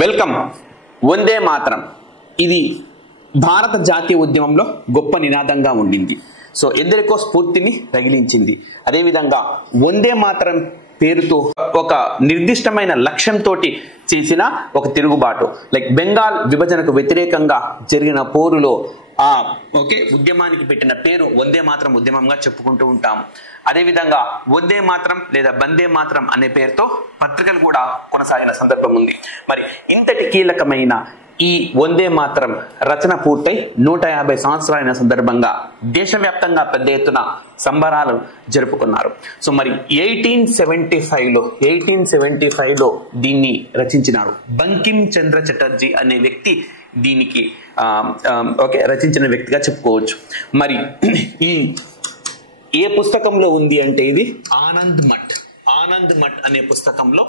Welcome. Vande Mataram ఇది భారత జాతీయ ఉద్యమంలో గొప్ప నినాదంగా ఉండింది. సో ఎందరికో స్ఫూర్తిని రగిలించింది. అదేవిధంగా వందే మాతరం పేరుతో ఒక నిర్దిష్టమైన లక్ష్యంతో చేసిన ఒక తిరుగుబాటు, లైక్ బెంగాల్ విభజనకు వ్యతిరేకంగా జరిగిన పోరులో ఉద్యమానికి పెట్టిన పేరు వందే మాతరం ఉద్యమంగా చెప్పుకుంటూ ఉంటాం. అదేవిధంగా వందే మాతరం లేదా బందే మాతరం అనే పేరుతో పత్రికలు కూడా కొనసాగిన సందర్భం ఉంది. మరి ఇంతటి కీలకమైన ఈ వందే మాతరం రచన పూర్తయి 150 సంవత్సరాలైన సందర్భంగా దేశవ్యాప్తంగా పెద్ద ఎత్తున సంబరాలు జరుపుకున్నారు. సో మరి 1875లో దీన్ని రచించినారు. బంకిం చంద్ర చటర్జీ అనే వ్యక్తి దీనికి రచించిన వ్యక్తిగా చెప్పుకోవచ్చు. మరి ఈ ఏ పుస్తకంలో ఉంది అంటే ఇది ఆనంద్ మఠ్ అనే పుస్తకంలో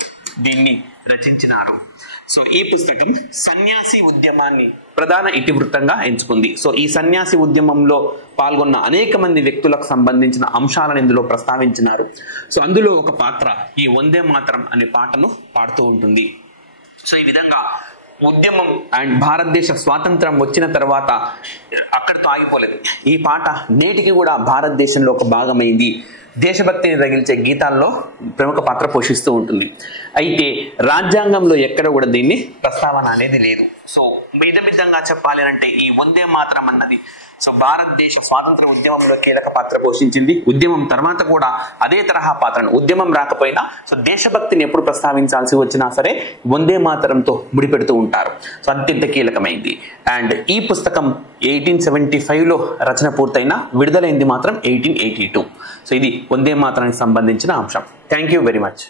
దీన్ని రచించినారు. సో ఈ పుస్తకం సన్యాసి ఉద్యమాన్ని ప్రధాన ఇతివృత్తంగా ఎంచుకుంది. సో ఈ సన్యాసి ఉద్యమంలో పాల్గొన్న అనేక మంది వ్యక్తులకు సంబంధించిన అంశాలను ఇందులో ప్రస్తావించినారు. సో అందులో ఒక పాత్ర ఈ వందే మాతరం అనే పాటను పాడుతూ ఉంటుంది. సో ఈ విధంగా ఉద్యమం అండ్ భారతదేశ స్వాతంత్రం వచ్చిన తర్వాత అక్కడితో ఆగిపోలేదు. ఈ పాట నేటికి కూడా భారతదేశంలో ఒక భాగమైంది. దేశభక్తిని రగిల్చే గీతాల్లో ప్రముఖ పాత్ర పోషిస్తూ ఉంటుంది. అయితే రాజ్యాంగంలో ఎక్కడ కూడా దీన్ని ప్రస్తావన అనేది లేదు. సో విధంగా చెప్పాలి అంటే ఈ వందే మాతరం అన్నది సో భారతదేశ స్వాతంత్ర ఉద్యమంలో కీలక పాత్ర పోషించింది. ఉద్యమం తర్వాత కూడా అదే తరహా పాత్రను, ఉద్యమం రాకపోయినా సో దేశభక్తిని ఎప్పుడు ప్రస్తావించాల్సి వచ్చినా సరే వందే మాతరంతో ముడిపెడుతూ ఉంటారు. సో అత్యంత కీలకమైంది. అండ్ ఈ పుస్తకం 1875లో రచన పూర్తయిన, విడుదలైంది మాత్రం 1882. సో ఇది వందే మాతరానికి సంబంధించిన అంశం. Thank you very much.